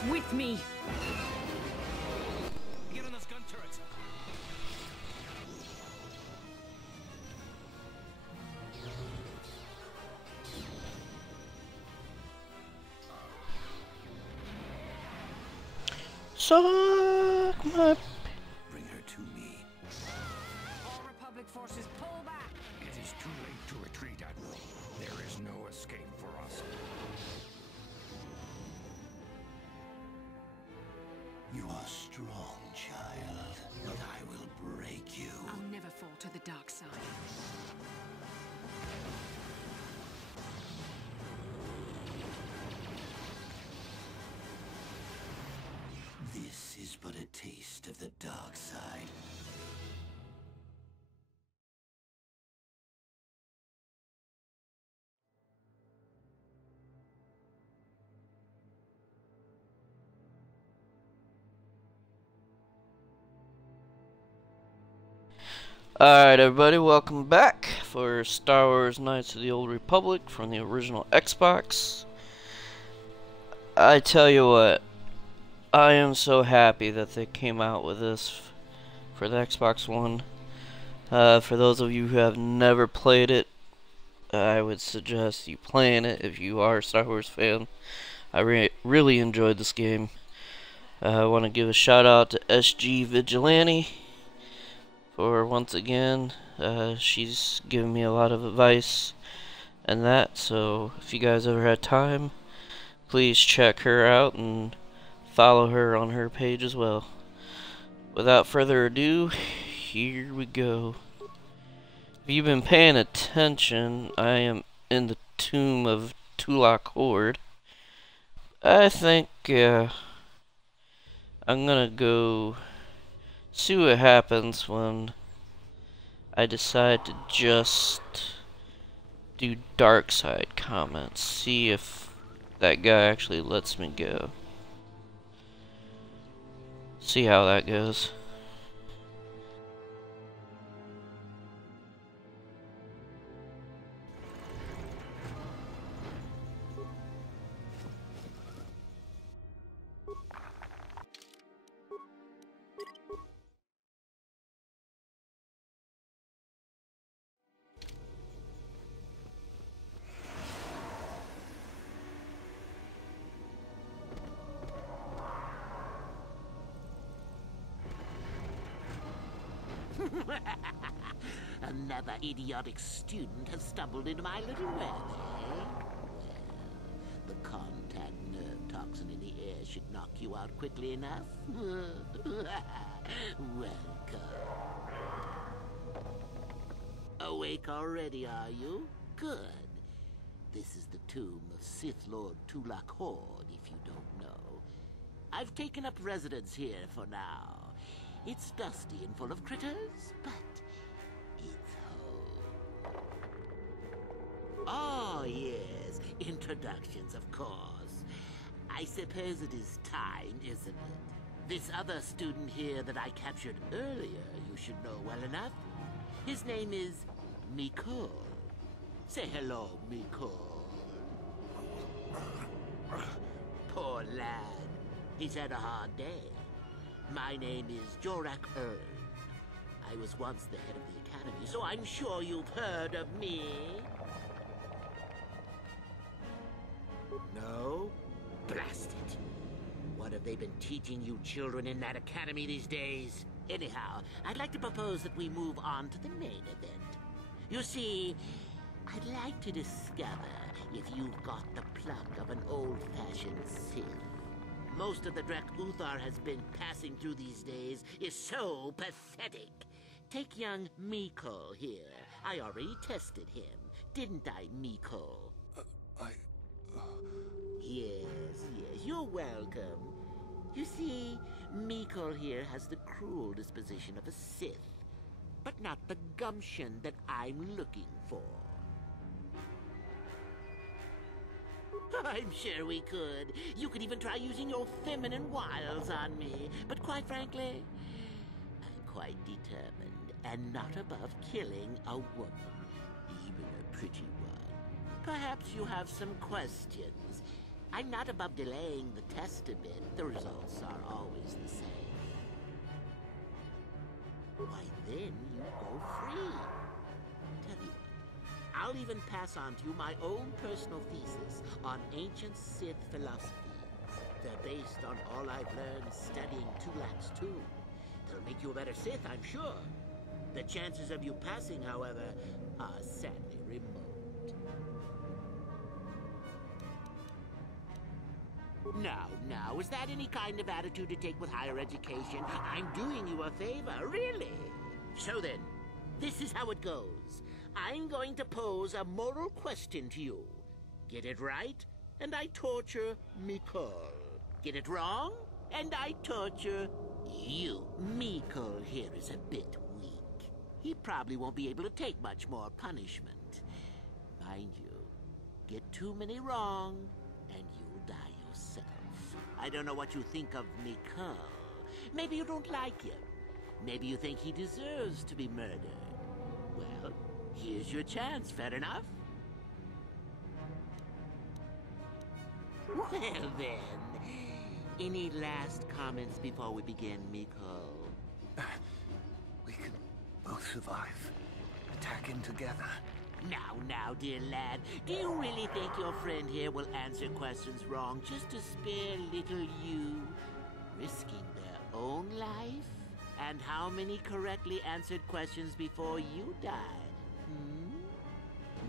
Not with me. Get on those gun turrets. Suck my... Bring her to me. All Republic forces, pull back. It is too late to retreat, Admiral. There is no escape for us. You are strong, child, but I will break you. I'll never fall to the dark side. This is but a taste of the dark side. Alright everybody, welcome back for Star Wars Knights of the Old Republic from the original Xbox. I tell you what, I am so happy that they came out with this for the Xbox One. For those of you who have never played it, I would suggest you playing it if you are a Star Wars fan. I really enjoyed this game. I want to give a shout out to SG Vigilante for once again. She's given me a lot of advice and that, so if you guys ever had time, please check her out and follow her on her page as well. Without further ado, here we go. If you've been paying attention, I am in the tomb of Tulak Horde. I think I'm gonna go see what happens when I decide to just do dark side comments. See if that guy actually lets me go. See how that goes. Another idiotic student has stumbled into my little web, eh? The contact nerve toxin in the air should knock you out quickly enough. Welcome. Awake already, are you? Good. This is the tomb of Sith Lord Tulak Horde, if you don't know. I've taken up residence here for now. It's dusty and full of critters, but it's home. Oh, yes. Introductions, of course. I suppose it is time, isn't it? This other student here that I captured earlier, you should know well enough. His name is Mikol. Say hello, Mikol. Poor lad. He's had a hard day. My name is Jorak Ern. I was once the head of the academy, so I'm sure you've heard of me. No? Blast it. What have they been teaching you children in that academy these days? Anyhow, I'd like to propose that we move on to the main event. You see, I'd like to discover if you've got the pluck of an old-fashioned Sith. Most of the Drek Uthar has been passing through these days is so pathetic. Take young Mikol here. I already tested him, didn't I, Mikol? Yes, you're welcome. You see, Mikol here has the cruel disposition of a Sith, but not the gumption that I'm looking for. I'm sure we could. You could even try using your feminine wiles on me. But quite frankly, I'm quite determined and not above killing a woman, even a pretty one. Perhaps you have some questions. I'm not above delaying the test a bit. The results are always the same. Why, then you go free. Tell you what, I'll even pass on to you my own personal thesis on ancient Sith philosophies. They're based on all I've learned studying Tulax too. They'll make you a better Sith, I'm sure. The chances of you passing, however, are sadly remote. Now, is that any kind of attitude to take with higher education? I'm doing you a favor, really. So then, this is how it goes. I'm going to pose a moral question to you. Get it right, and I torture Mikol. Get it wrong, and I torture you. Mikol here is a bit weak. He probably won't be able to take much more punishment. Mind you, get too many wrong, and you'll die yourself. I don't know what you think of Mikol. Maybe you don't like him. Maybe you think he deserves to be murdered. Well, here's your chance, fair enough? Well then, any last comments before we begin, Mikol? We can both survive. Attacking together. Now, dear lad, do you really think your friend here will answer questions wrong just to spare little you, risking their own life? And how many correctly answered questions before you died?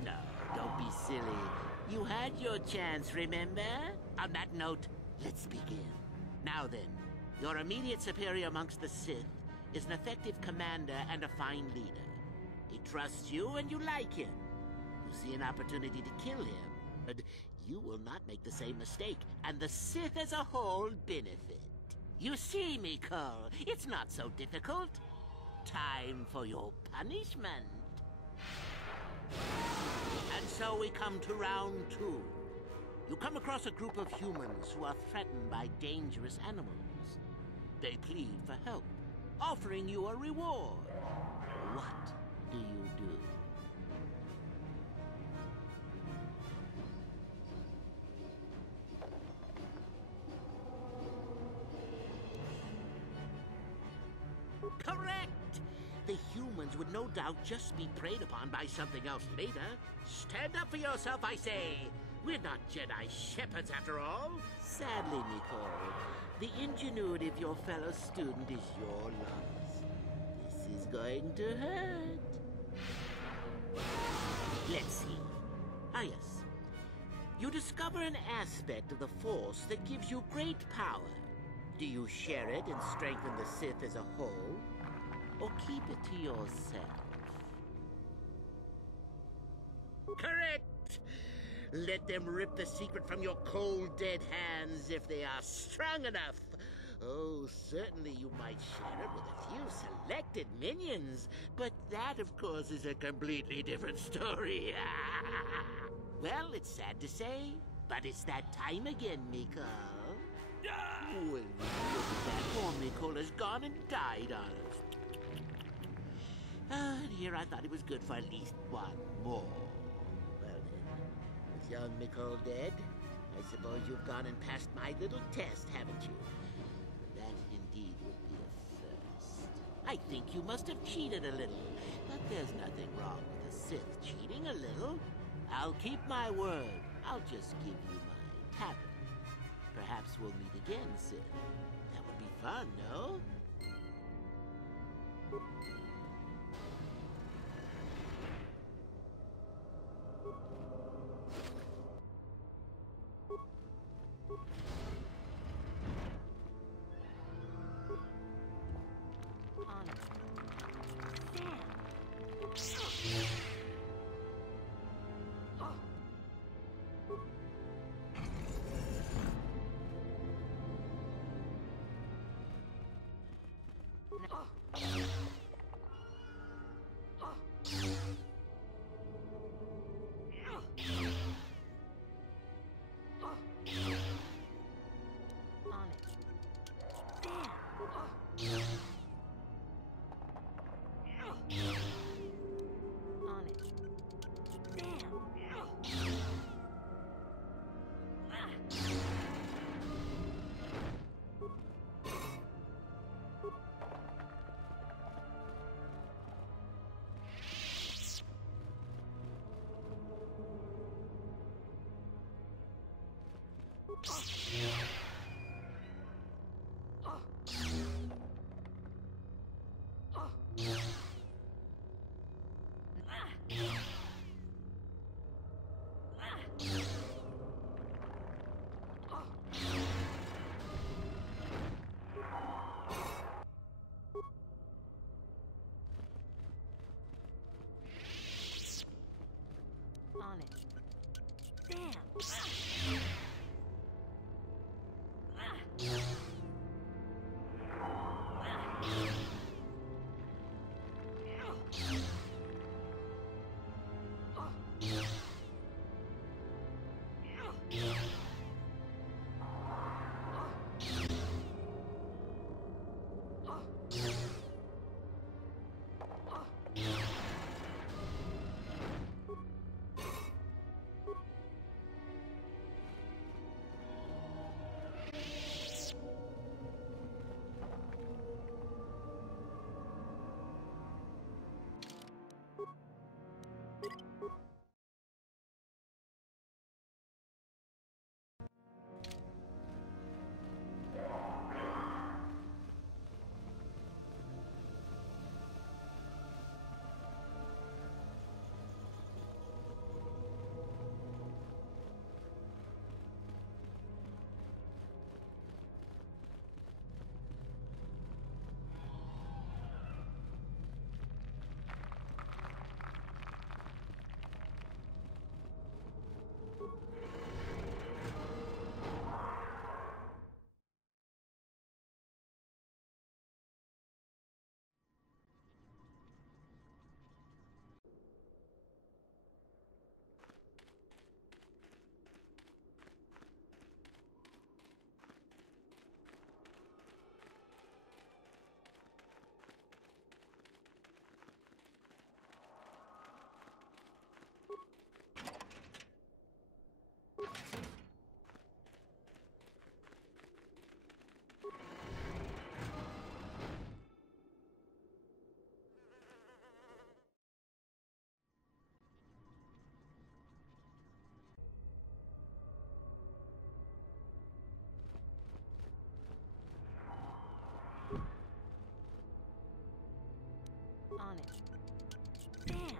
No, don't be silly. You had your chance, remember? On that note, let's begin. Now then, your immediate superior amongst the Sith is an effective commander and a fine leader. He trusts you and you like him. You see an opportunity to kill him, but you will not make the same mistake, and the Sith as a whole benefit. You see, Mikol, it's not so difficult. Time for your punishment. And so we come to round 2. You come across a group of humans who are threatened by dangerous animals. They plead for help, offering you a reward. What do you do? Correct! The humans would no doubt just be preyed upon by something else later. Stand up for yourself, I say! We're not Jedi shepherds, after all. Sadly, Mikol, the ingenuity of your fellow student is your loss. This is going to hurt. Let's see. Ah, yes. You discover an aspect of the Force that gives you great power. Do you share it and strengthen the Sith as a whole? Or keep it to yourself? Correct! Let them rip the secret from your cold, dead hands if they are strong enough. Oh, certainly you might share it with a few selected minions, but that, of course, is a completely different story. Well, it's sad to say, but it's that time again, Mikol. Well, look at that. Poor Mikol has gone and died on us. And here I thought it was good for at least one more. Well then, with young Mikol dead, I suppose you've gone and passed my little test, haven't you? That indeed would be a first. I think you must have cheated a little, but there's nothing wrong with a Sith cheating a little. I'll keep my word. I'll just give you my tablet. Perhaps we'll meet again, Sith. That would be fun, no? On it. Damn. On it. Damn.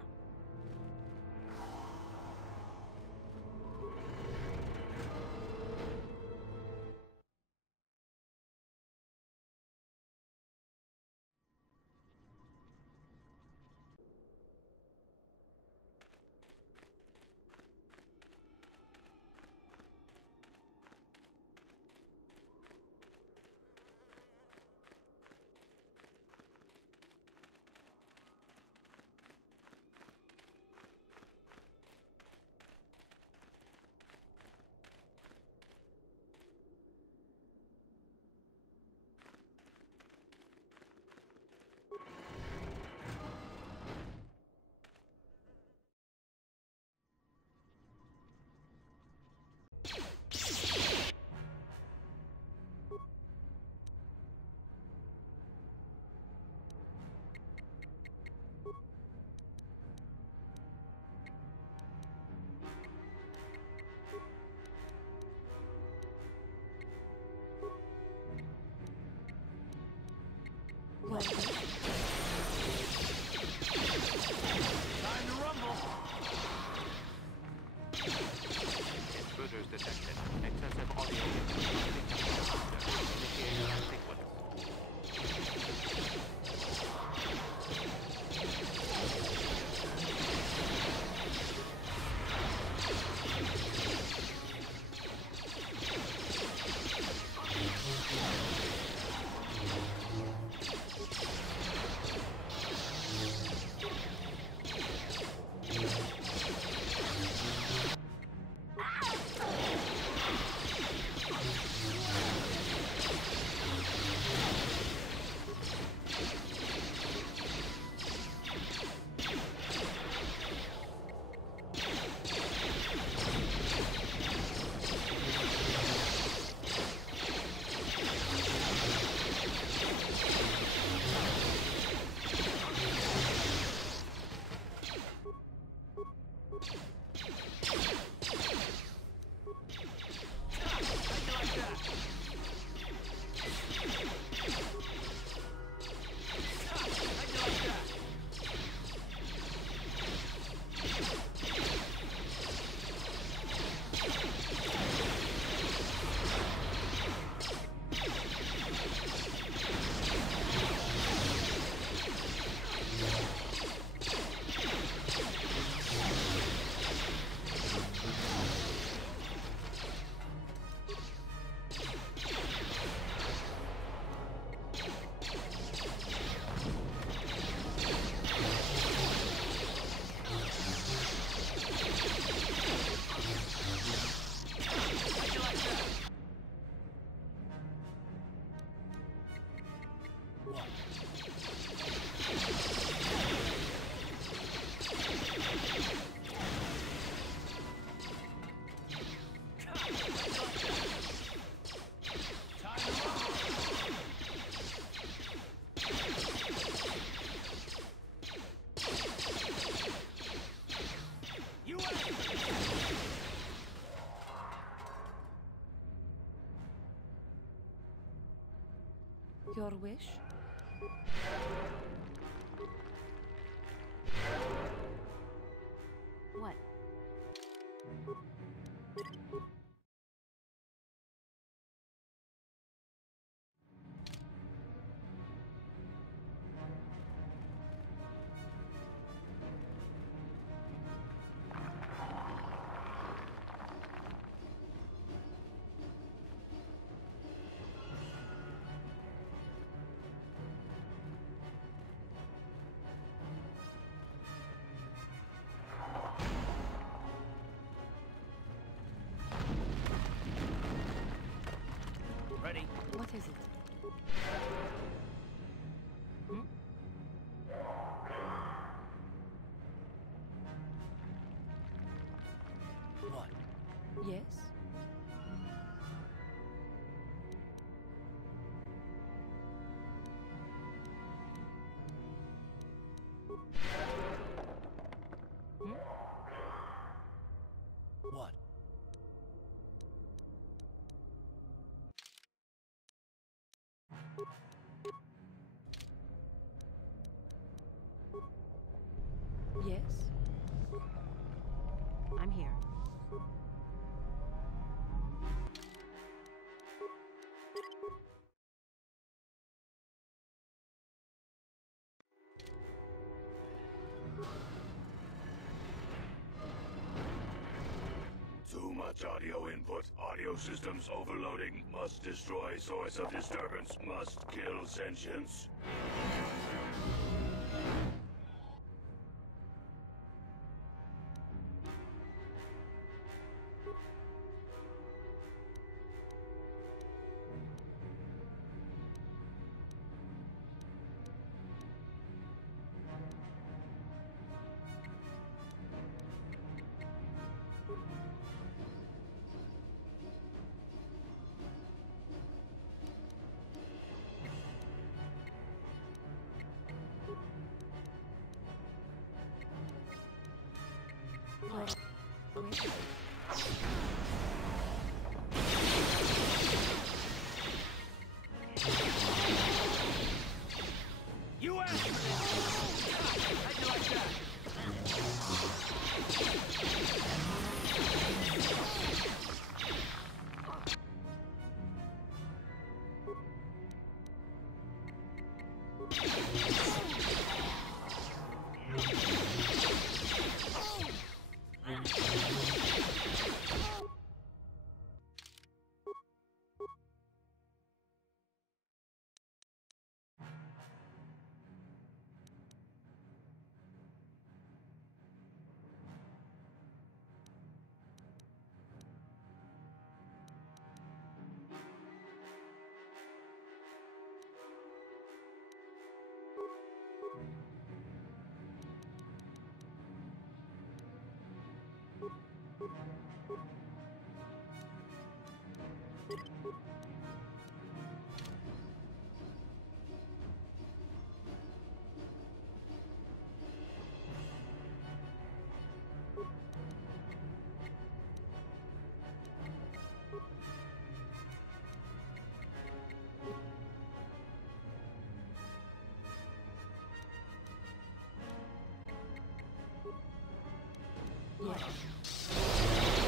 What? Time to rumble! Intruders detected. Excessive audio. Initiating sequence. Your wish? What? Ready? What is it? Hmm? What? Yes? Hmm? What? Yes? I'm here. Too much audio input. Audio systems overloading. Must destroy source of disturbance. Must kill sentience. Your wish? You asked for this! How'd you like that? Yes.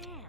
Damn.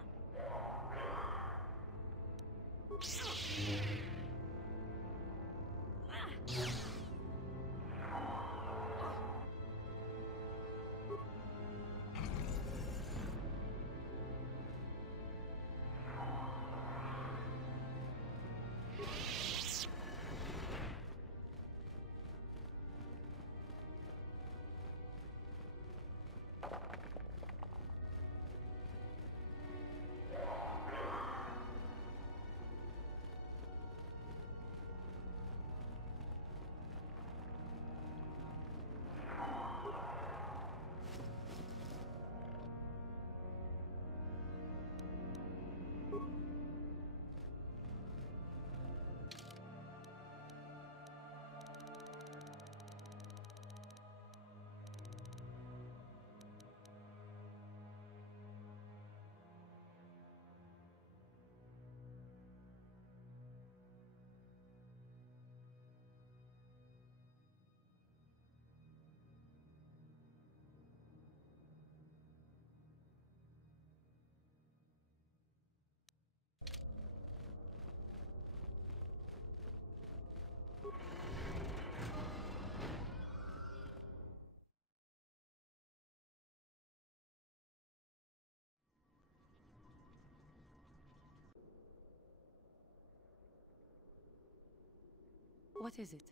What is it?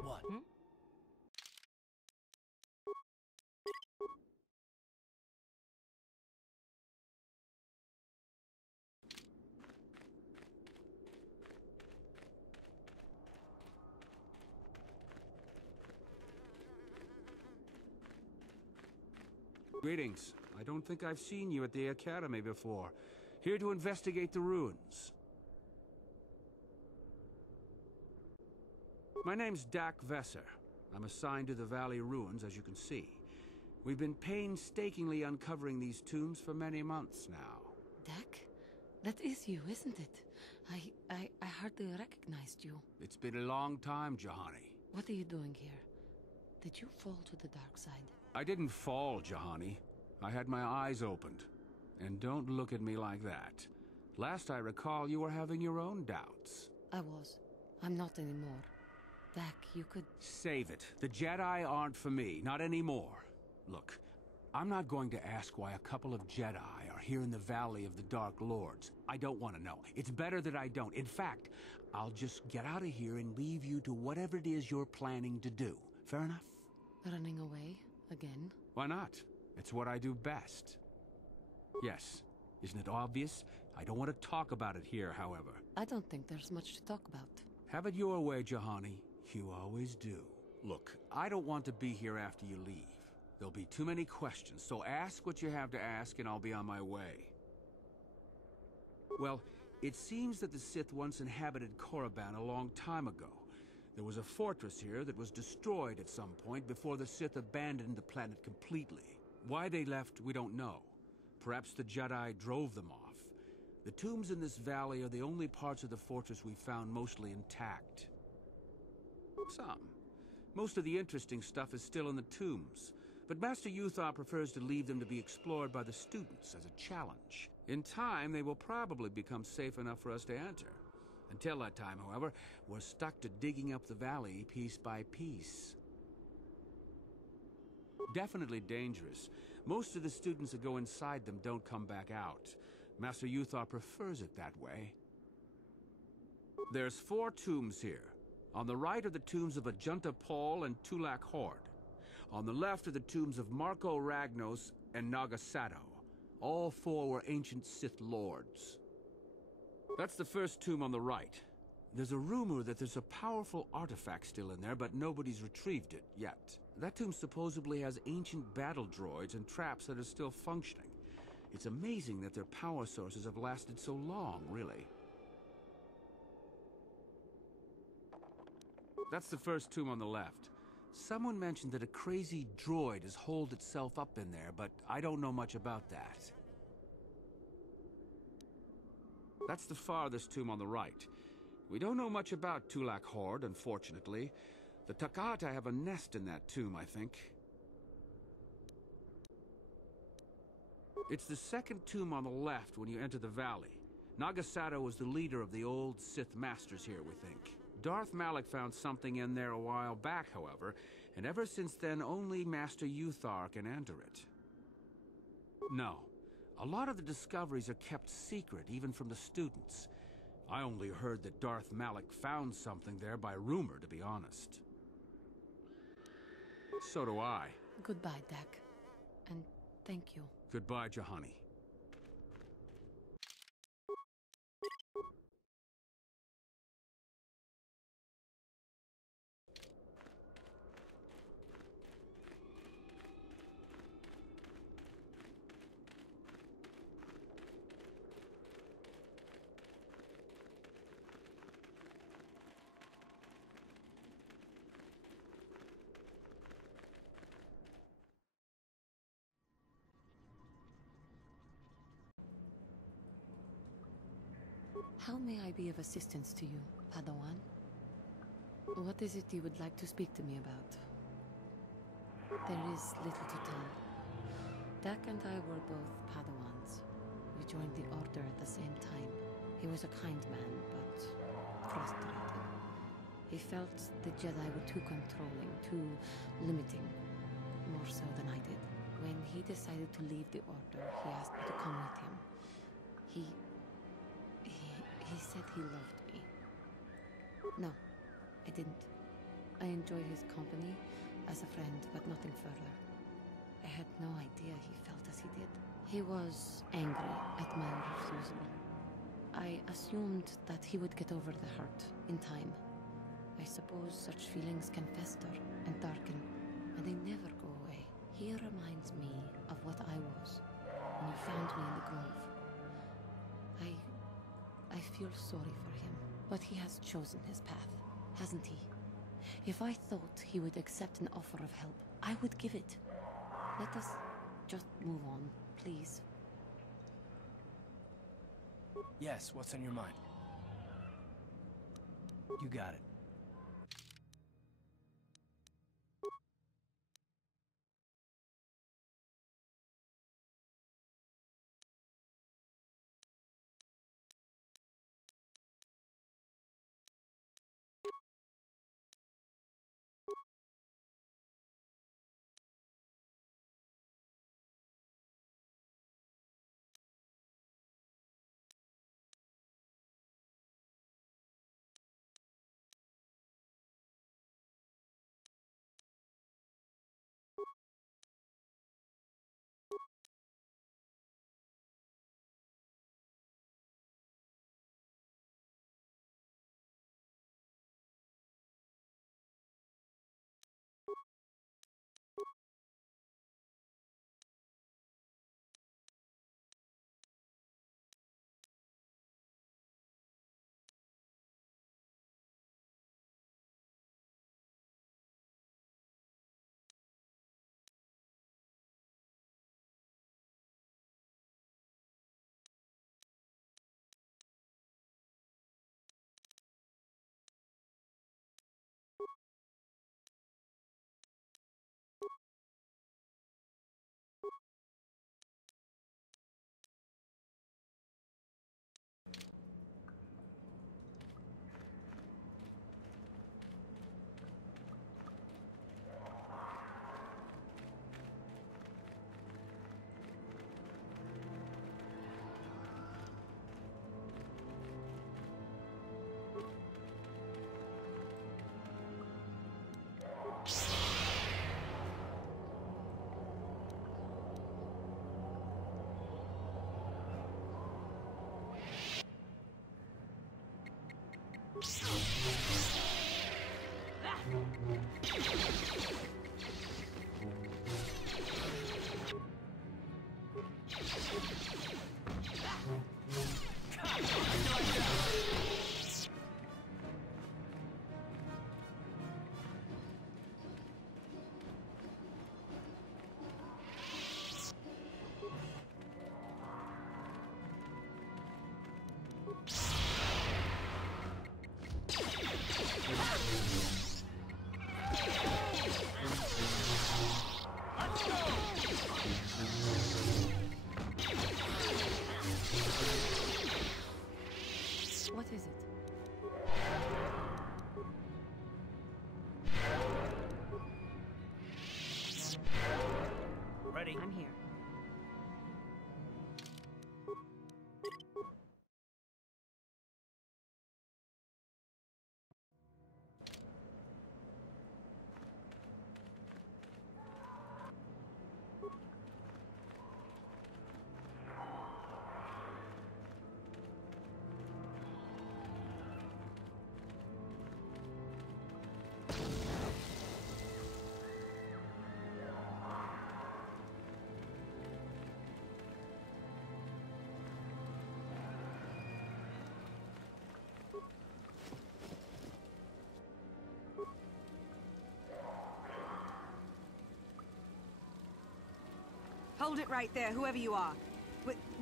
What? Greetings. I don't think I've seen you at the Academy before. Here to investigate the ruins. My name's Dak Vesser. I'm assigned to the Valley Ruins, as you can see. We've been painstakingly uncovering these tombs for many months now. Dak? That is you, isn't it? I hardly recognized you. It's been a long time, Jahani. What are you doing here? Did you fall to the dark side? I didn't fall, Jahani. I had my eyes opened. And don't look at me like that. Last I recall, you were having your own doubts. I was. I'm not anymore. Dak, you could... Save it. The Jedi aren't for me, not anymore. Look, I'm not going to ask why a couple of Jedi are here in the Valley of the Dark Lords. I don't want to know. It's better that I don't. In fact, I'll just get out of here and leave you to whatever it is you're planning to do. Fair enough? Running away? Again? Why not? It's what I do best. Yes. Isn't it obvious? I don't want to talk about it here, however. I don't think there's much to talk about. Have it your way, Jahani. You always do. Look, I don't want to be here after you leave. There'll be too many questions, so ask what you have to ask and I'll be on my way. Well, it seems that the Sith once inhabited Korriban a long time ago. There was a fortress here that was destroyed at some point before the Sith abandoned the planet completely. Why they left, we don't know. Perhaps the Jedi drove them off. The tombs in this valley are the only parts of the fortress we found mostly intact. Some. Most of the interesting stuff is still in the tombs, but Master Yuthar prefers to leave them to be explored by the students as a challenge. In time, they will probably become safe enough for us to enter. Until that time, however, we're stuck to digging up the valley piece by piece. Definitely dangerous. Most of the students that go inside them don't come back out. Master Yuthar prefers it that way. There's 4 tombs here. On the right are the tombs of Ajunta Paul and Tulak Horde. On the left are the tombs of Marco Ragnos and Nagasato. All 4 were ancient Sith lords. That's the first tomb on the right. There's a rumor that there's a powerful artifact still in there, but nobody's retrieved it yet. That tomb supposedly has ancient battle droids and traps that are still functioning. It's amazing that their power sources have lasted so long, really. That's the first tomb on the left. Someone mentioned that a crazy droid has holed itself up in there, but I don't know much about that. That's the farthest tomb on the right. We don't know much about Tulak Horde, unfortunately. The Takata have a nest in that tomb, I think. It's the second tomb on the left when you enter the valley. Nagasato was the leader of the old Sith Masters here, we think. Darth Malak found something in there a while back, however, and ever since then only Master Uthar can enter it. No. A lot of the discoveries are kept secret, even from the students. I only heard that Darth Malak found something there by rumor, to be honest. So do I. Goodbye, Dak. And thank you. Goodbye, Jahani. How may I be of assistance to you, Padawan? What is it you would like to speak to me about? There is little to tell. Dak and I were both Padawans. We joined the Order at the same time. He was a kind man, but frustrated. He felt the Jedi were too controlling, too limiting, more so than I did. When he decided to leave the Order, he asked me to come with him. He said he loved me. No, I didn't. I enjoyed his company as a friend, but nothing further. I had no idea he felt as he did. He was angry at my refusal. I assumed that he would get over the hurt in time. I suppose such feelings can fester and darken, and they never go away. He reminds me of what I was when you found me in the grove. I feel sorry for him, but he has chosen his path, hasn't he? If I thought he would accept an offer of help, I would give it. Let us just move on, please. Yes, what's on your mind? You got it. ready? I'm here. Hold it right there, whoever you are.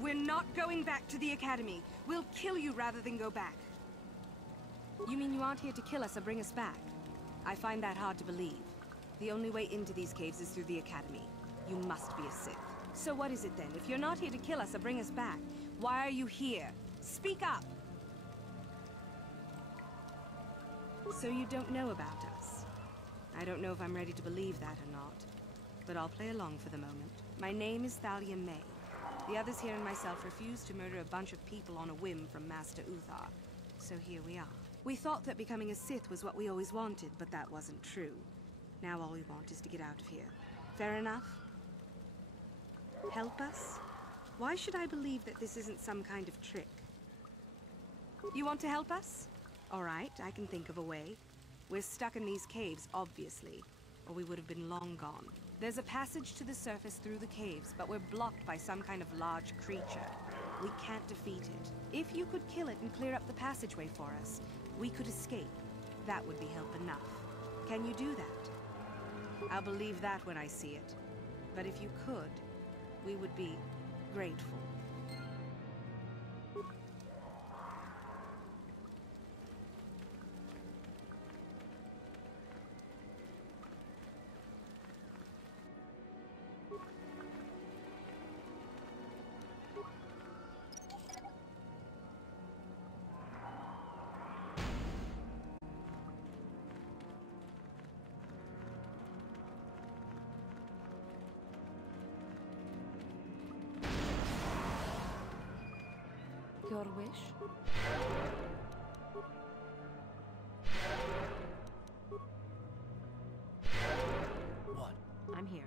We're not going back to the Academy. We'll kill you rather than go back. You mean you aren't here to kill us or bring us back? I find that hard to believe. The only way into these caves is through the Academy. You must be a Sith. So what is it then? If you're not here to kill us or bring us back, why are you here? Speak up! So you don't know about us? I don't know if I'm ready to believe that or not, but I'll play along for the moment. My name is Thalia May. The others here and myself refused to murder a bunch of people on a whim from Master Uthar. So here we are. We thought that becoming a Sith was what we always wanted, but that wasn't true. Now all we want is to get out of here. Fair enough? Help us? Why should I believe that this isn't some kind of trick? You want to help us? All right, I can think of a way. We're stuck in these caves, obviously, or we would have been long gone. There's a passage to the surface through the caves, but we're blocked by some kind of large creature. We can't defeat it. If you could kill it and clear up the passageway for us, we could escape. That would be help enough. Can you do that? I'll believe that when I see it. But if you could, we would be grateful. Your wish? What? I'm here.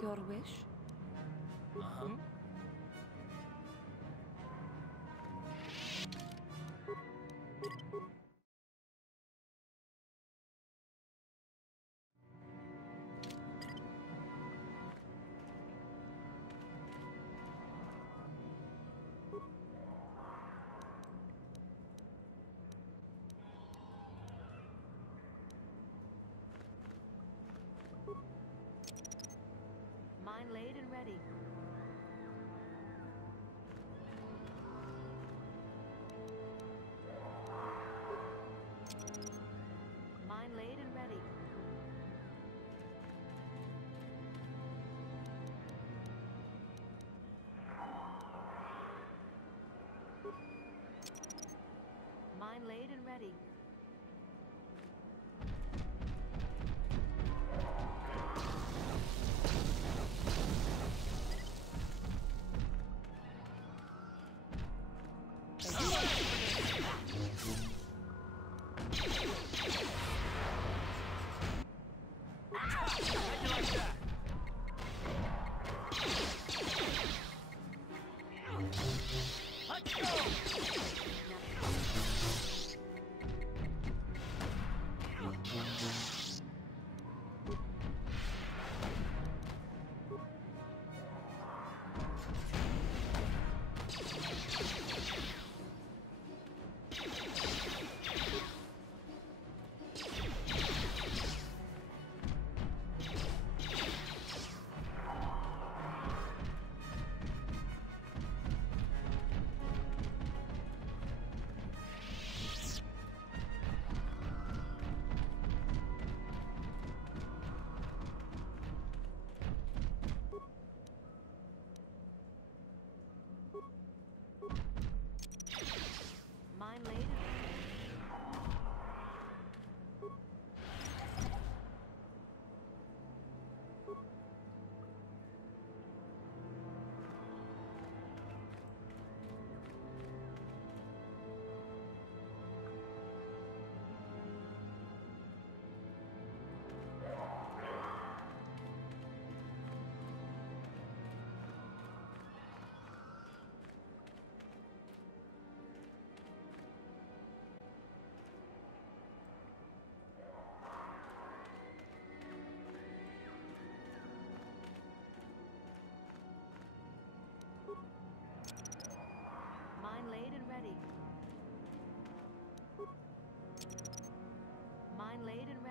Your wish? Uh-huh. Mine laid and ready. Mine laid and ready. Mine laid and ready.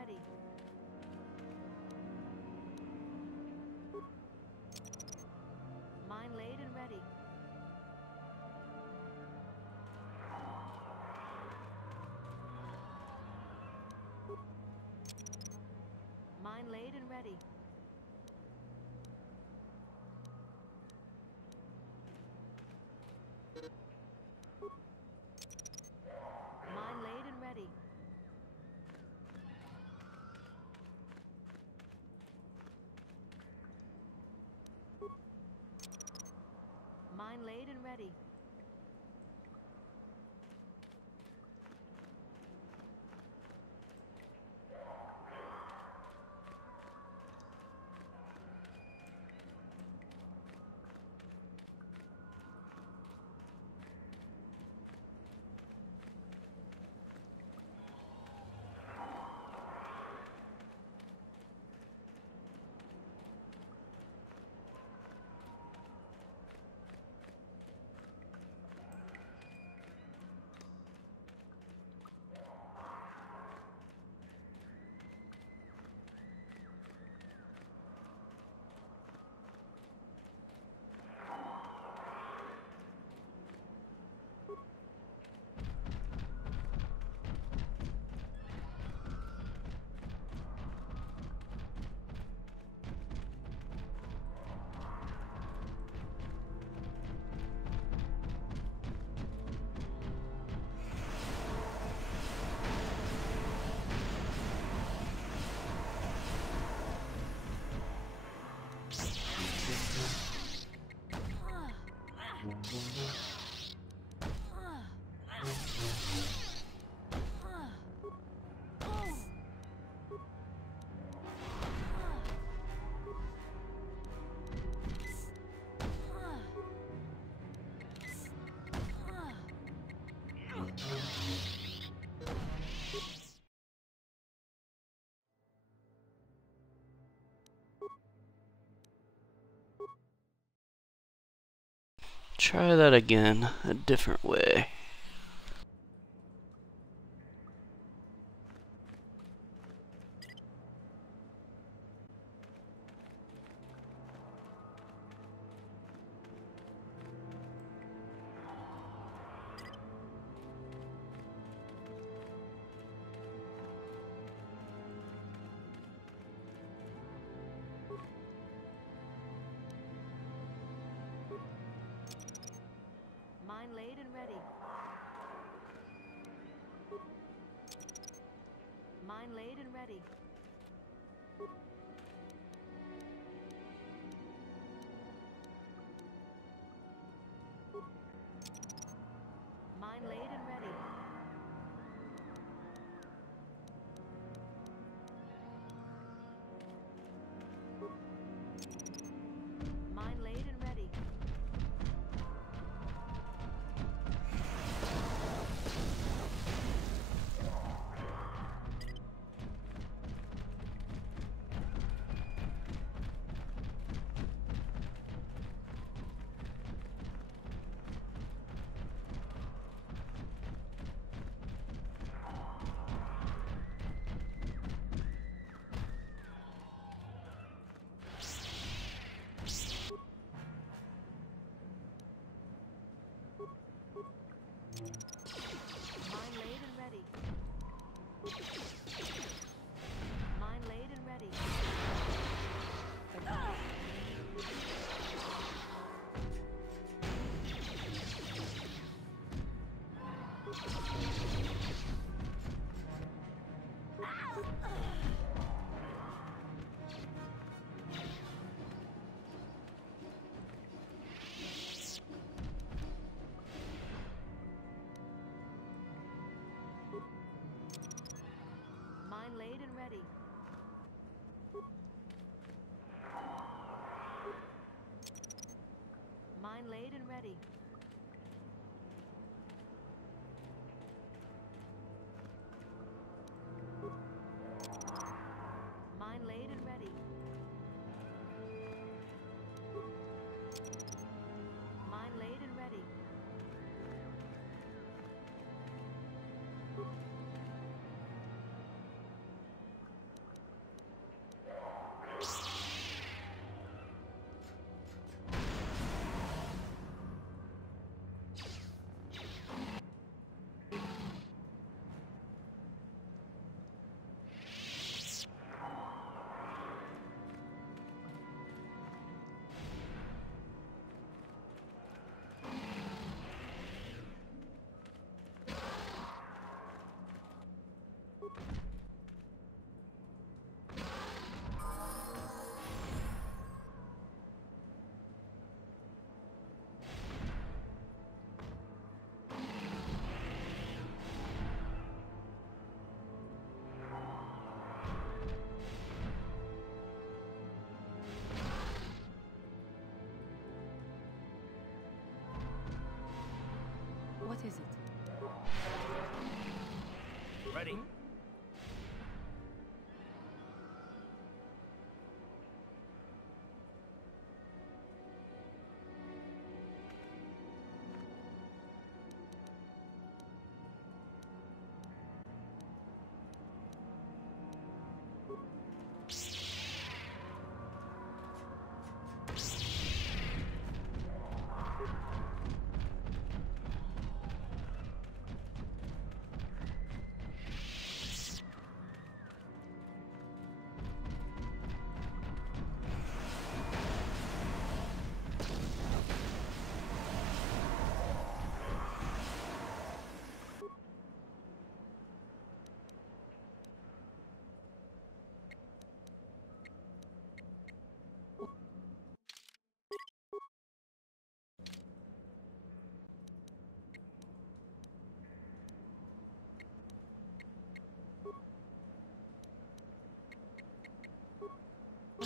ready. Mine laid and ready. Mine laid and ready. Mine laid and ready. Mine laid and ready. Try that again, a different way. Mine laid and ready. Mine laid and ready. Mine laid and ready. Mine laid and ready. Mine laid and ready. Mine laid and ready. Mine laid and ready. Mine laid and ready. Mine laid and ready. Mine laid and ready.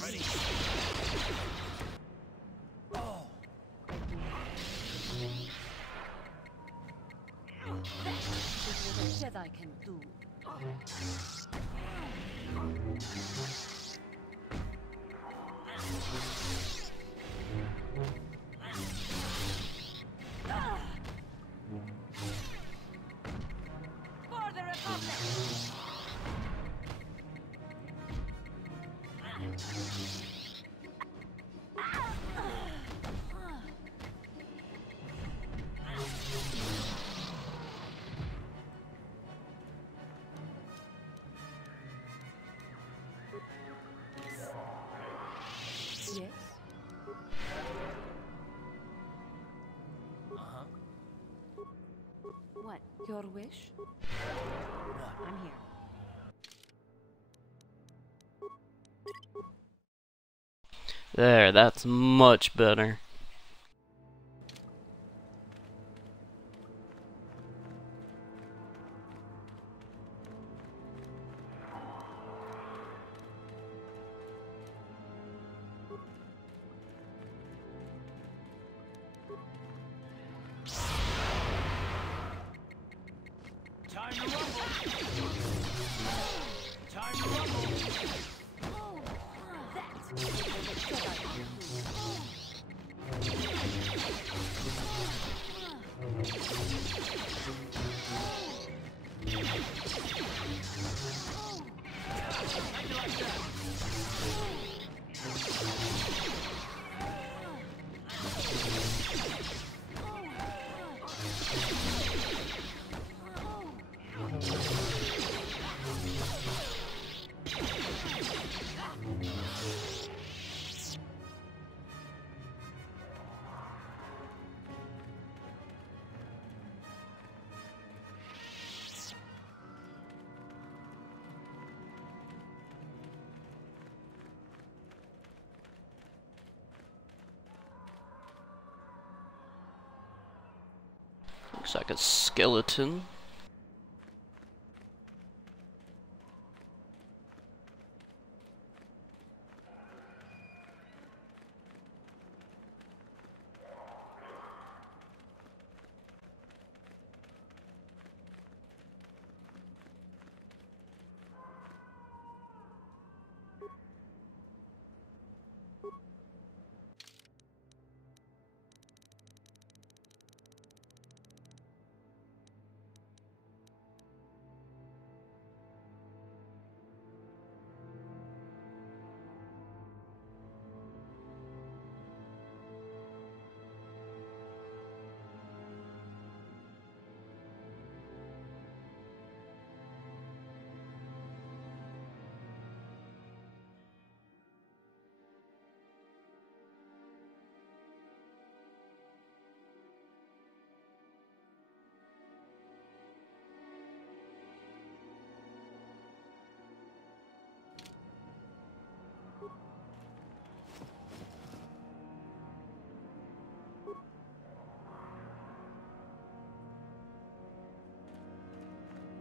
Ready. Oh. This is what a Jedi can do. For the Republic! Yes? Uh-huh. What? Your wish? What? I'm here. There, that's much better. Time to rumble. Time to rumble. Looks like a skeleton.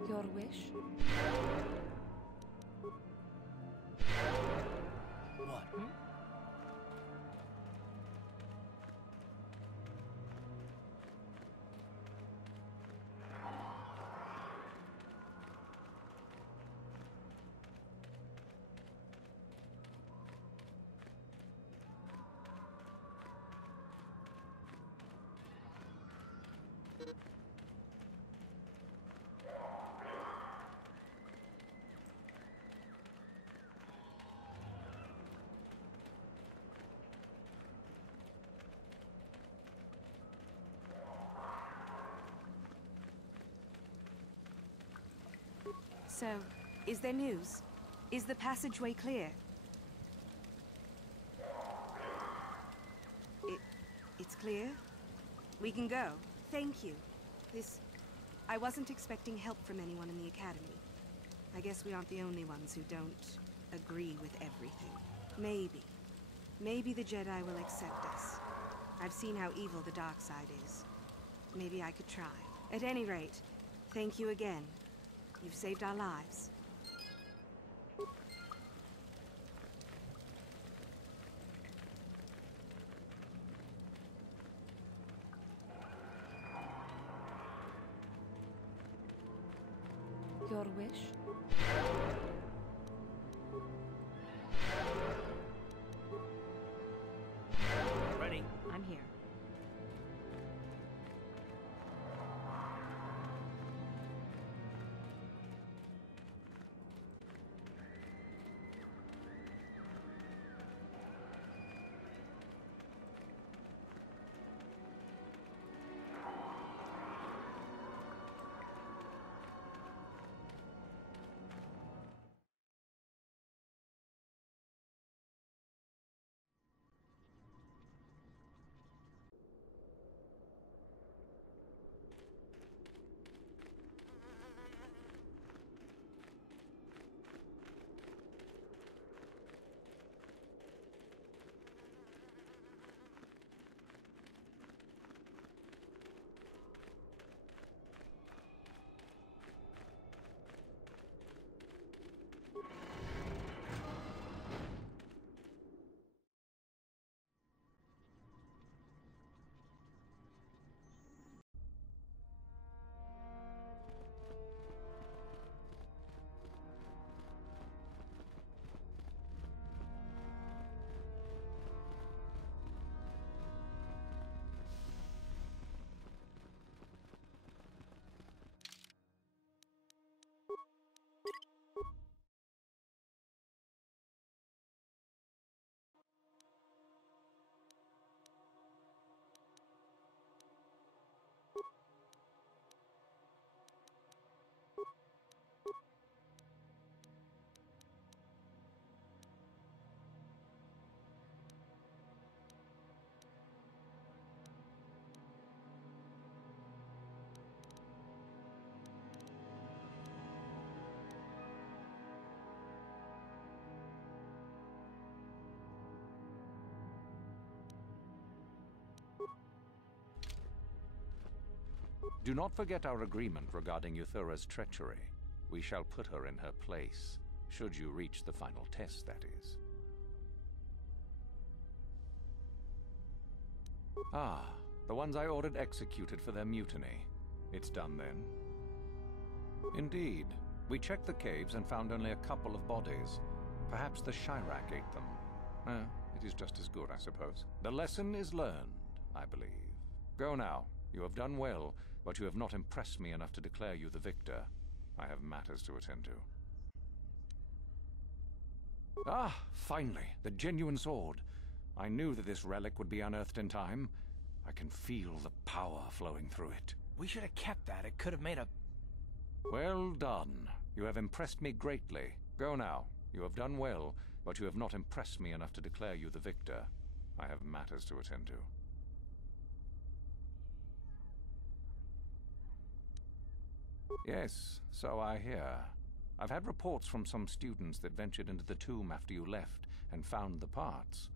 Your wish? What? So, is there news? Is the passageway clear? It's clear? We can go. Thank you. I wasn't expecting help from anyone in the Academy. I guess we aren't the only ones who don't agree with everything. Maybe the Jedi will accept us. I've seen how evil the dark side is. Maybe I could try. At any rate, thank you again. You've saved our lives. Your wish? Ready? I'm here. Do not forget our agreement regarding Euthura's treachery. We shall put her in her place, should you reach the final test, that is. Ah, the ones I ordered executed for their mutiny. It's done then. Indeed. We checked the caves and found only a couple of bodies. Perhaps the Chirac ate them. It is just as good, I suppose. The lesson is learned, I believe. Go now. You have done well, but you have not impressed me enough to declare you the victor. I have matters to attend to. Ah, finally, the genuine sword. I knew that this relic would be unearthed in time. I can feel the power flowing through it. We should have kept that. It could have made a... Well done. You have impressed me greatly. Go now. You have done well, but you have not impressed me enough to declare you the victor. I have matters to attend to. Yes, so I hear. I've had reports from some students that ventured into the tomb after you left and found the parts.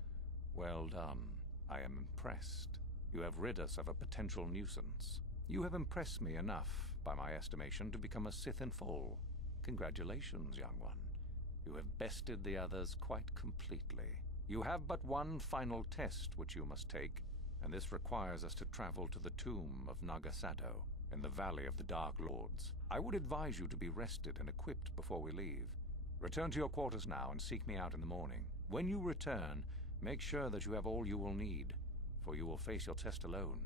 Well done. I am impressed. You have rid us of a potential nuisance. You have impressed me enough, by my estimation, to become a Sith in full. Congratulations, young one. You have bested the others quite completely. You have but one final test which you must take, and this requires us to travel to the tomb of Nagasado, in the Valley of the Dark Lords. I would advise you to be rested and equipped before we leave. Return to your quarters now and seek me out in the morning. When you return, make sure that you have all you will need, for you will face your test alone.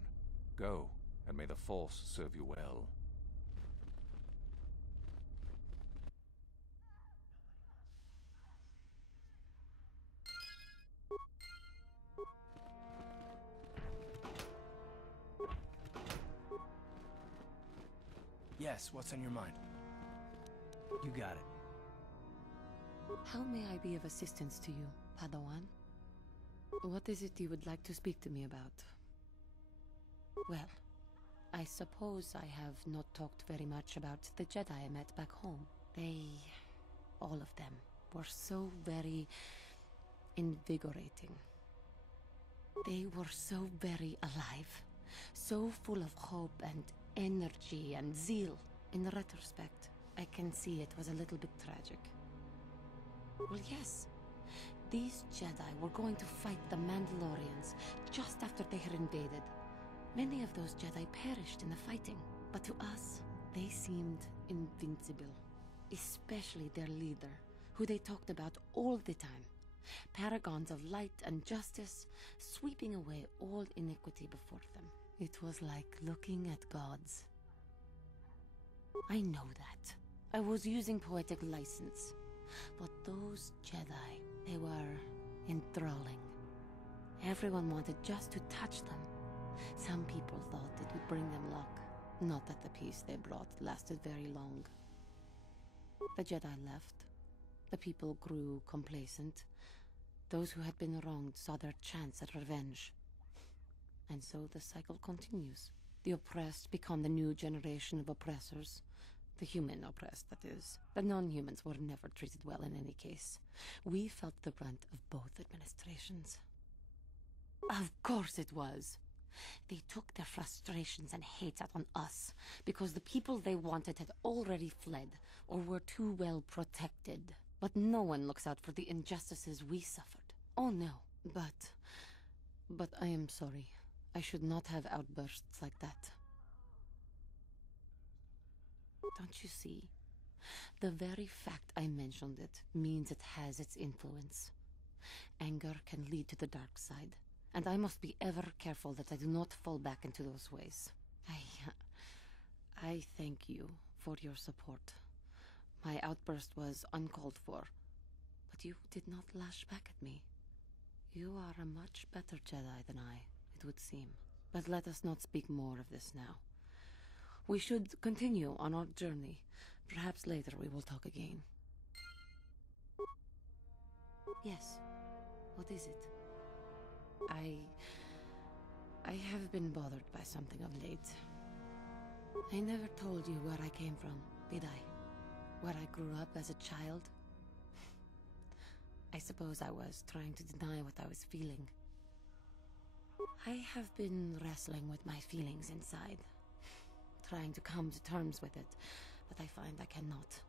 Go, and may the Force serve you well. Yes, what's on your mind? You got it. How may I be of assistance to you, Padawan? What is it you would like to speak to me about? Well, I suppose I have not talked very much about the Jedi I met back home. They, all of them, were so very invigorating. They were so very alive, so full of hope and energy and zeal. In retrospect, I can see it was a little bit tragic. Well, yes. These Jedi were going to fight the Mandalorians just after they had invaded. Many of those Jedi perished in the fighting, but to us, they seemed invincible. Especially their leader, who they talked about all the time. Paragons of light and justice, sweeping away all iniquity before them. It was like looking at gods. I know that. I was using poetic license. But those Jedi, they were enthralling. Everyone wanted just to touch them. Some people thought it would bring them luck. Not that the peace they brought lasted very long. The Jedi left. The people grew complacent. Those who had been wronged saw their chance at revenge. And so the cycle continues. The oppressed become the new generation of oppressors. The human oppressed, that is. The non-humans were never treated well in any case. We felt the brunt of both administrations. Of course it was. They took their frustrations and hates out on us, because the people they wanted had already fled, or were too well protected. But no one looks out for the injustices we suffered. Oh no, but I am sorry. I should not have outbursts like that. Don't you see? The very fact I mentioned it means it has its influence. Anger can lead to the dark side, and I must be ever careful that I do not fall back into those ways. I thank you for your support. My outburst was uncalled for, but you did not lash back at me. You are a much better Jedi than I, it would seem. But let us not speak more of this now. We should continue on our journey. Perhaps later we will talk again. Yes. What is it? I have been bothered by something of late. I never told you where I came from, did I? Where I grew up as a child? I suppose I was trying to deny what I was feeling. I have been wrestling with my feelings inside, trying to come to terms with it, but I find I cannot.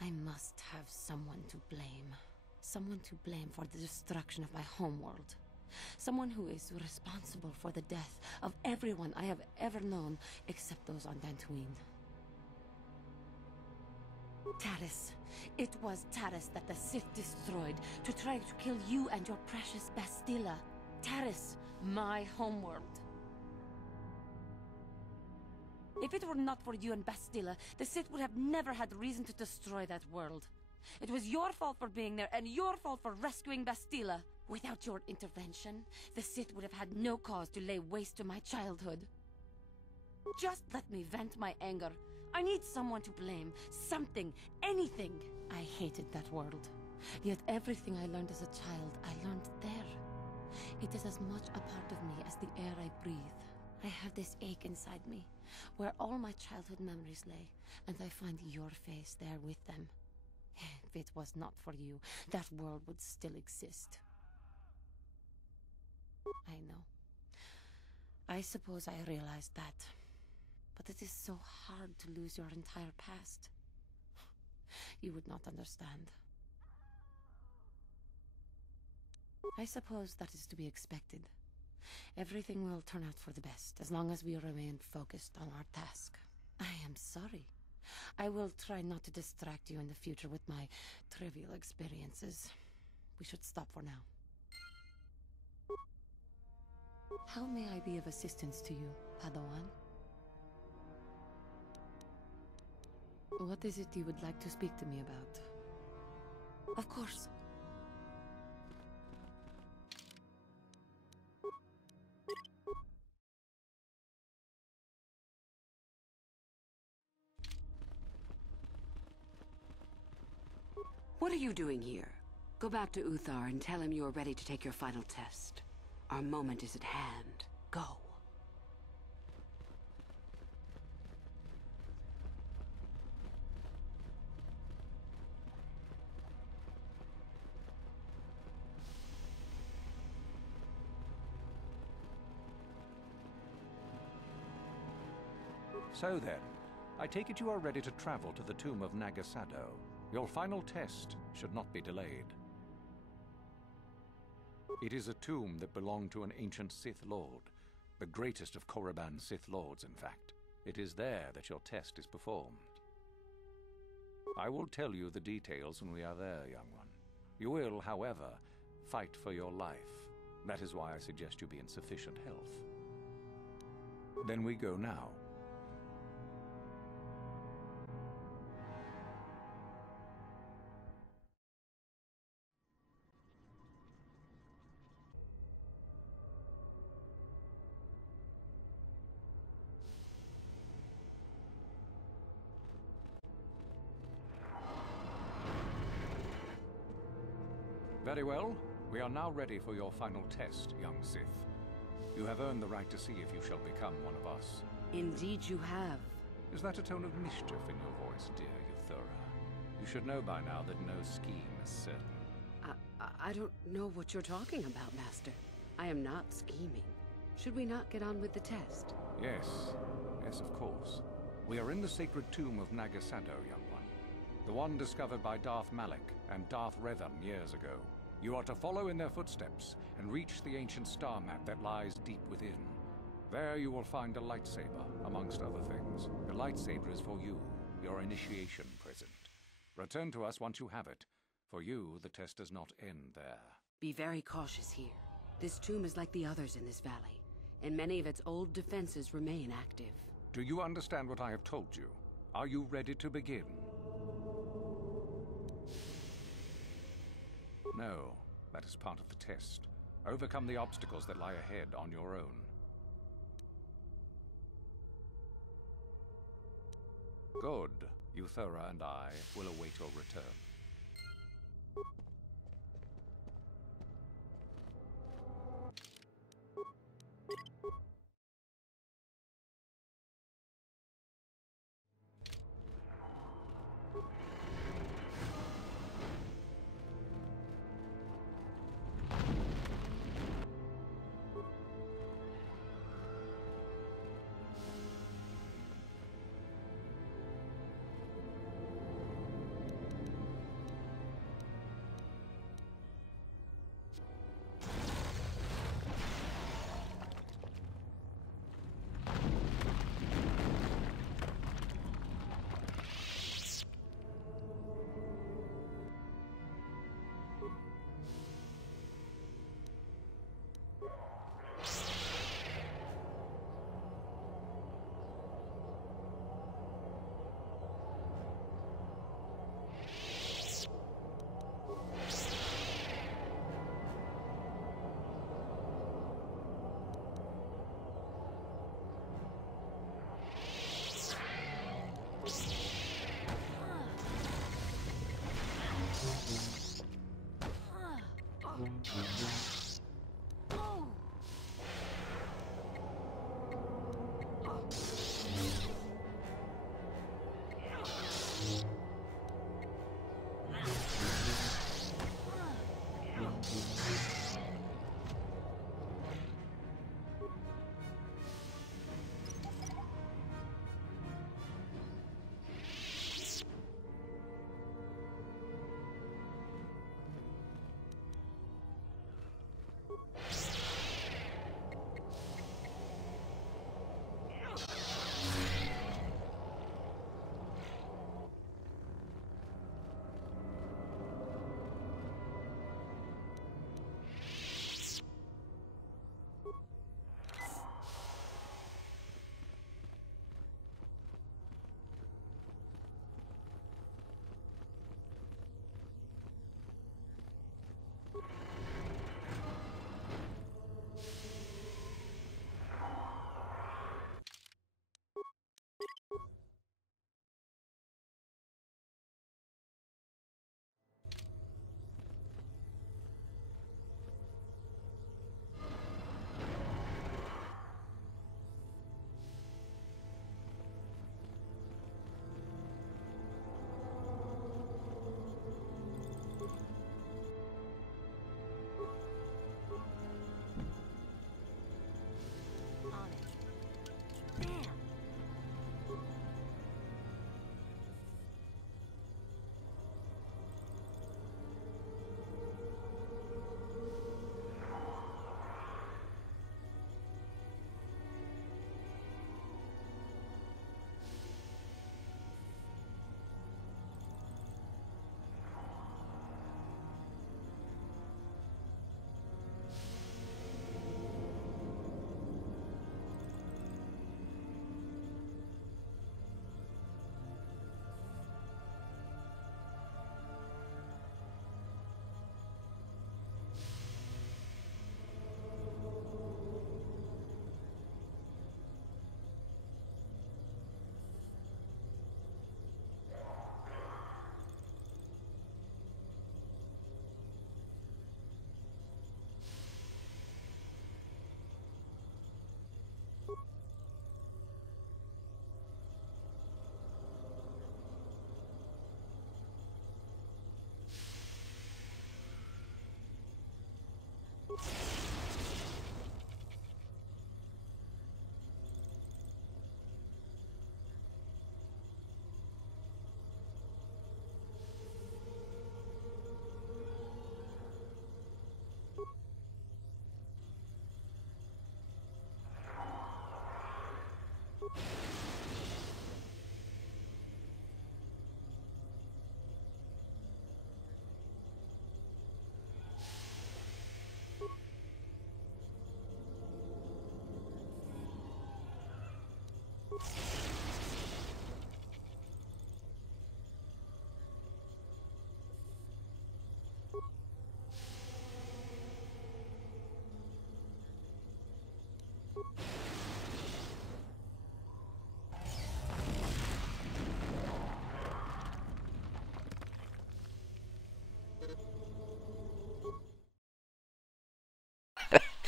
I must have someone to blame. Someone to blame for the destruction of my homeworld. Someone who is responsible for the death of everyone I have ever known, except those on Dantooine. Taris. It was Taris that the Sith destroyed to try to kill you and your precious Bastila. Taris, my homeworld. If it were not for you and Bastila, the Sith would have never had reason to destroy that world. It was your fault for being there, and your fault for rescuing Bastila. Without your intervention, the Sith would have had no cause to lay waste to my childhood. Just let me vent my anger. I need someone to blame. Something. Anything. I hated that world. Yet everything I learned as a child, I learned there. It is as much a part of me as the air I breathe. I have this ache inside me, where all my childhood memories lay, and I find your face there with them. If it was not for you, that world would still exist. I know. I suppose I realized that. But it is so hard to lose your entire past. You would not understand. I suppose that is to be expected. Everything will turn out for the best, as long as we remain focused on our task. I am sorry. I will try not to distract you in the future with my trivial experiences. We should stop for now. How may I be of assistance to you, Padawan? What is it you would like to speak to me about? Of course. What are you doing here? Go back to Uthar and tell him you are ready to take your final test. Our moment is at hand. Go. So then, I take it you are ready to travel to the tomb of Nagasado. Your final test should not be delayed. It is a tomb that belonged to an ancient Sith Lord, the greatest of Korriban's Sith Lords, in fact. It is there that your test is performed. I will tell you the details when we are there, young one. You will, however, fight for your life. That is why I suggest you be in sufficient health. Then we go now. Very well. We are now ready for your final test, young Sith. You have earned the right to see if you shall become one of us. Indeed you have. Is that a tone of mischief in your voice, dear Euthura? You should know by now that no scheme is certain. I don't know what you're talking about, Master. I am not scheming. Should we not get on with the test? Yes. Yes, of course. We are in the sacred tomb of Nagasado, young one. The one discovered by Darth Malak and Darth Revan years ago. You are to follow in their footsteps and reach the ancient star map that lies deep within. There you will find a lightsaber, amongst other things. The lightsaber is for you, your initiation present. Return to us once you have it. For you, the test does not end there. Be very cautious here. This tomb is like the others in this valley, and many of its old defenses remain active. Do you understand what I have told you? Are you ready to begin? No, that is part of the test. Overcome the obstacles that lie ahead on your own. Good. Euthura and I will await your return.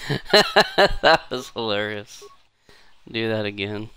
That was hilarious. Do that again.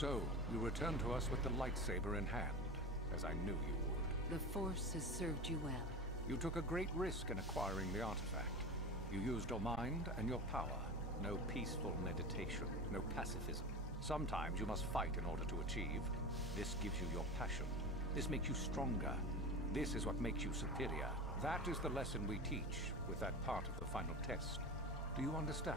So, you return to us with the lightsaber in hand, as I knew you would. The Force has served you well. You took a great risk in acquiring the artifact. You used your mind and your power. No peaceful meditation, no pacifism. Sometimes you must fight in order to achieve. This gives you your passion. This makes you stronger. This is what makes you superior. That is the lesson we teach with that part of the final test. Do you understand?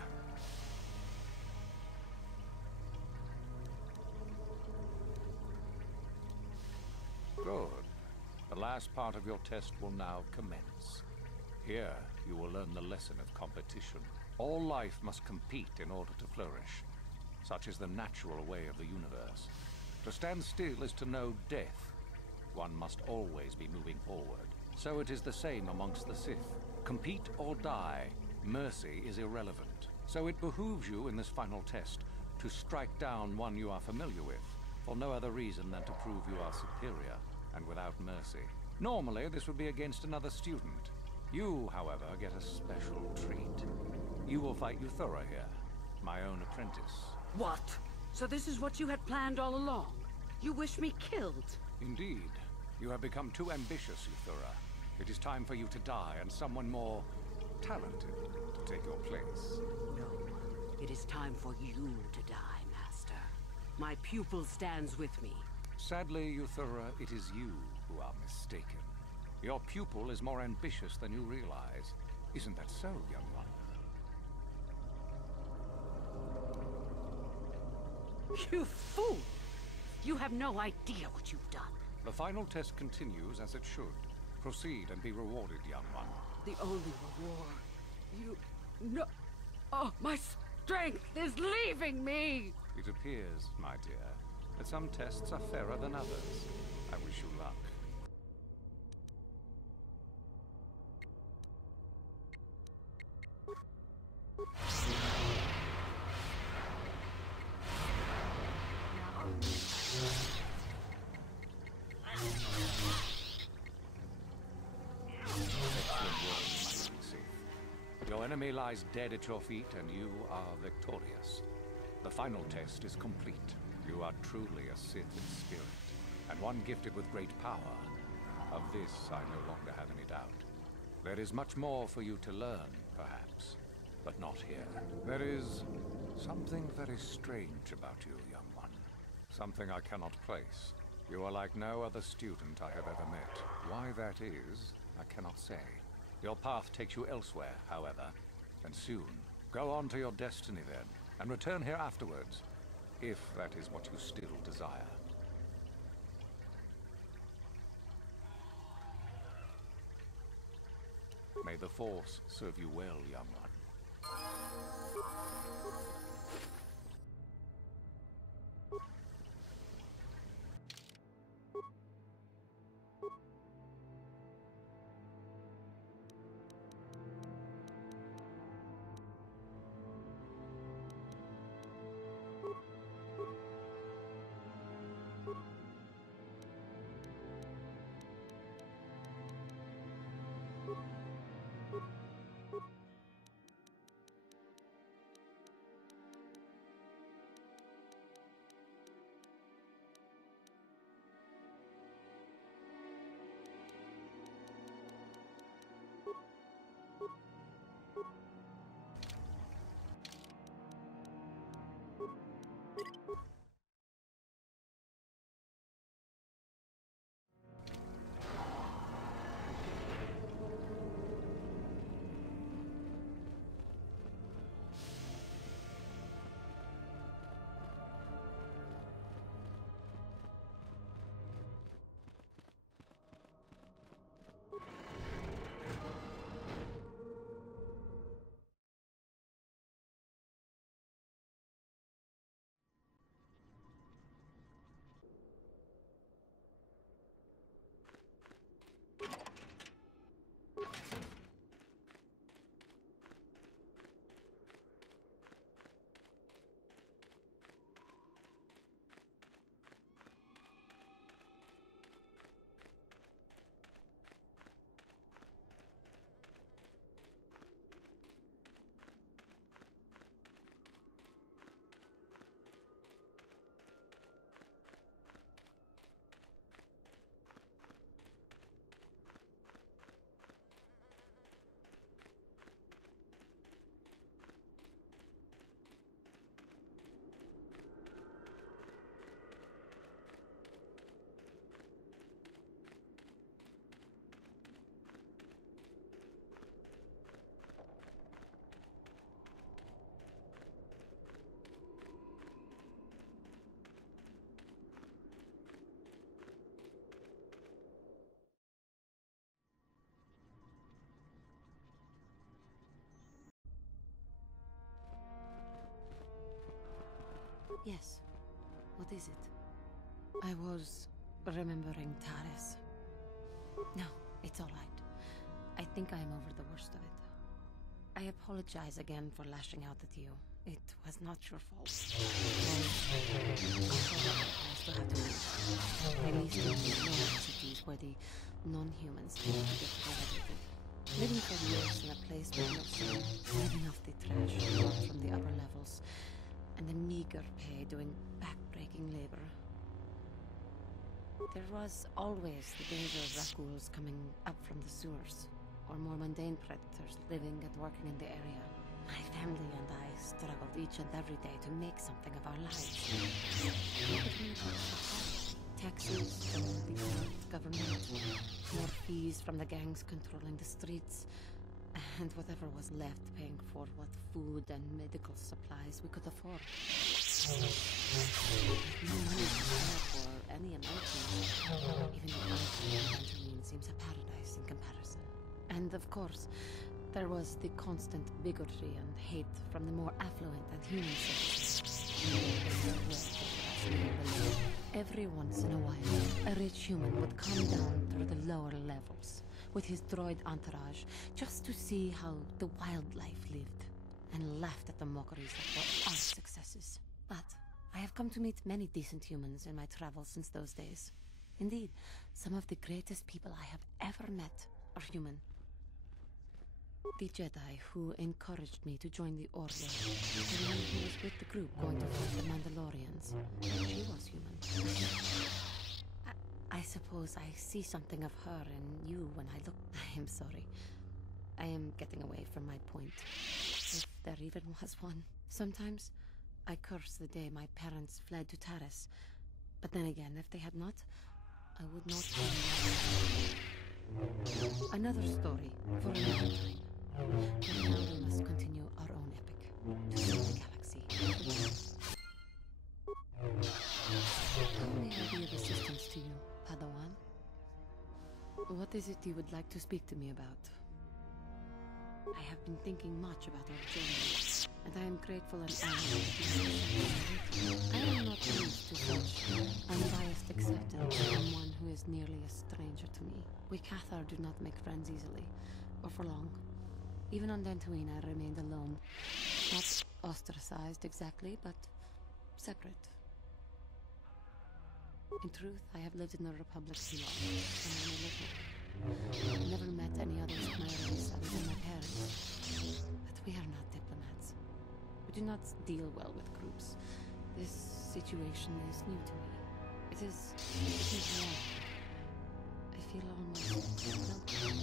Good. The last part of your test will now commence. Here, you will learn the lesson of competition. All life must compete in order to flourish. Such is the natural way of the universe. To stand still is to know death. One must always be moving forward. So it is the same amongst the Sith. Compete or die. Mercy is irrelevant. So it behooves you in this final test to strike down one you are familiar with, for no other reason than to prove you are superior and without mercy. Normally, this would be against another student. You, however, get a special treat. You will fight Euthura here, my own apprentice. What? So this is what you had planned all along? You wish me killed? Indeed. You have become too ambitious, Euthura. It is time for you to die, and someone more talented to take your place. No. It is time for you to die, Master. My pupil stands with me. Sadly, Euthura, it is you who are mistaken. Your pupil is more ambitious than you realize. Isn't that so, young one? You fool! You have no idea what you've done. The final test continues as it should. Proceed and be rewarded, young one. The only reward. You... No... Oh, my strength is leaving me! It appears, my dear, that some tests are fairer than others. I wish you luck. Your enemy lies dead at your feet, and you are victorious. The final test is complete. You are truly a Sith in spirit, and one gifted with great power. Of this, I no longer have any doubt. There is much more for you to learn, perhaps, but not here. There is something very strange about you, young one. Something I cannot place. You are like no other student I have ever met. Why that is, I cannot say. Your path takes you elsewhere, however, and soon. Go on to your destiny then, and return here afterwards, if that is what you still desire. May the Force serve you well, young one. Yes. What is it? I was remembering Taris. No, it's all right. I think I'm over the worst of it. I apologize again for lashing out at you. It was not your fault. At least in the cities where the non-humans tend to get relegated. Living for years in a place with no sun, living off the trash brought from the upper levels, and the meager pay doing back-breaking labor. There was always the danger of raccoons coming up from the sewers, or more mundane predators living and working in the area. My family and I struggled each and every day to make something of our lives. Taxes from the corrupt government, more fees from the gangs controlling the streets, and whatever was left paying for what food and medical supplies we could afford. No money to spare for any amount. Even the Antoine seems a paradise in comparison. And of course, there was the constant bigotry and hate from the more affluent and human citizens. Every once in a while, a rich human would come down through the lower levels with his droid entourage just to see how the wildlife lived, and laughed at the mockeries that were our successes. But I have come to meet many decent humans in my travels since those days. Indeed, some of the greatest people I have ever met are human. The Jedi who encouraged me to join the Order, the one who was with the group going to fight the Mandalorians, she was human. I suppose I see something of her in you when I look. I am sorry. I am getting away from my point, if there even was one. Sometimes I curse the day my parents fled to Taris, but then again, if they had not, I would not have. Another story for another time. And now we must continue our own epic to save the galaxy. How may I be of assistance to you, Padawan? What is it you would like to speak to me about? I have been thinking much about our journey, and I am grateful and honored. I am not used to such unbiased acceptance from one who is nearly a stranger to me. We Cathar do not make friends easily, or for long. Even on Dantooine, I remained alone. Not ostracized exactly, but separate. In truth, I have lived in the Republic too long, and I'm a little. Never met any others of my race other than my parents. But we are not diplomats. We do not deal well with groups. This situation is new to me. It is wrong. I feel almost welcome.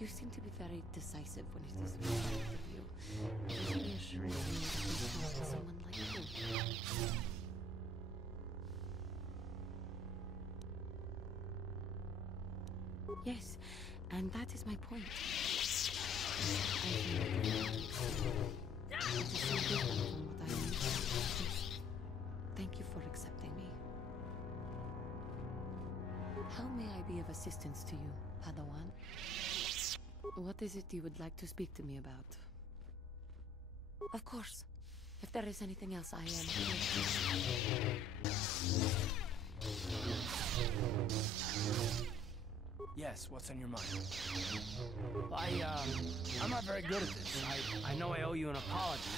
You seem to be very decisive when it is required of you. It is reassuring to me to talk to someone like you. Yes, and that is my point. Thank you for accepting me. How may I be of assistance to you, Padawan? What is it you would like to speak to me about? Of course. If there is anything else, I am here. Yes, what's on your mind? I'm not very good at this. I know I owe you an apology.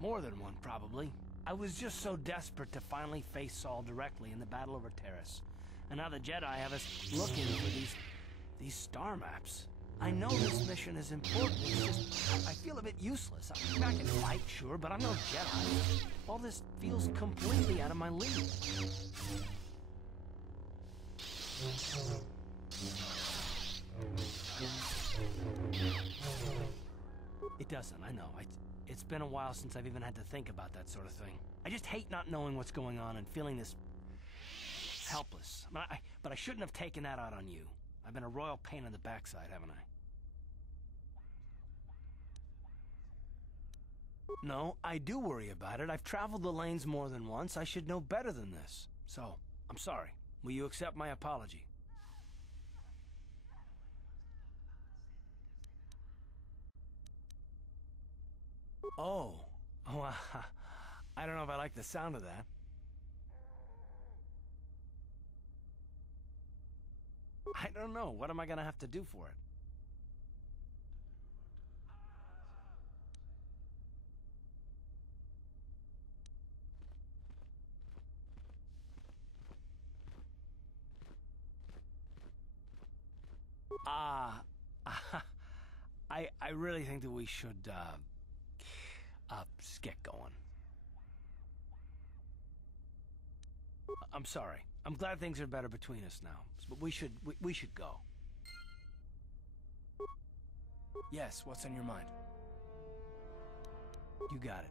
More than one, probably. I was just so desperate to finally face Saul directly in the battle over Taris. And now the Jedi have us looking for these star maps. I know this mission is important, it's just, I feel a bit useless. I can fight, sure, but I'm no Jedi. All this feels completely out of my league. It doesn't, I know. It's been a while since I've even had to think about that sort of thing. I just hate not knowing what's going on and feeling this helpless. But I shouldn't have taken that out on you. I've been a royal pain in the backside, haven't I? No, I do worry about it. I've traveled the lanes more than once. I should know better than this. So, I'm sorry. Will you accept my apology? Oh, Oh, I don't know if I like the sound of that. I don't know. What am I gonna have to do for it? I really think that we should, just get going. I'm sorry. I'm glad things are better between us now, but we should go. Yes, what's on your mind? You got it.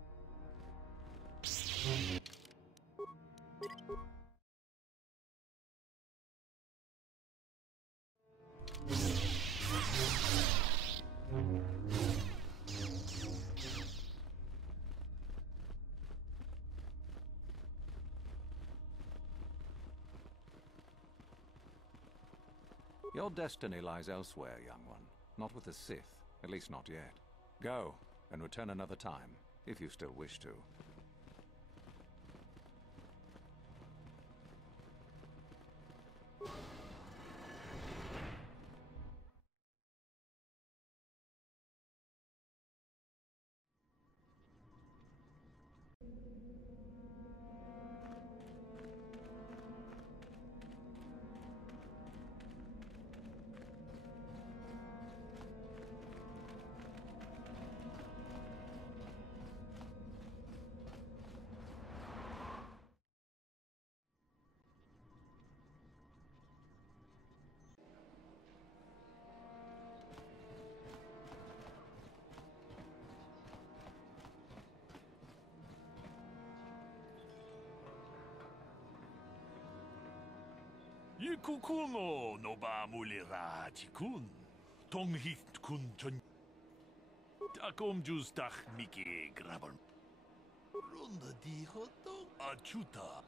Your destiny lies elsewhere, young one. Not with the Sith, at least not yet. Go, and return another time, if you still wish to. Yikukuno no ba mulira tikun. Tonghit kun chon. Takom jus tach miki grabar. Runda di hoto achuta.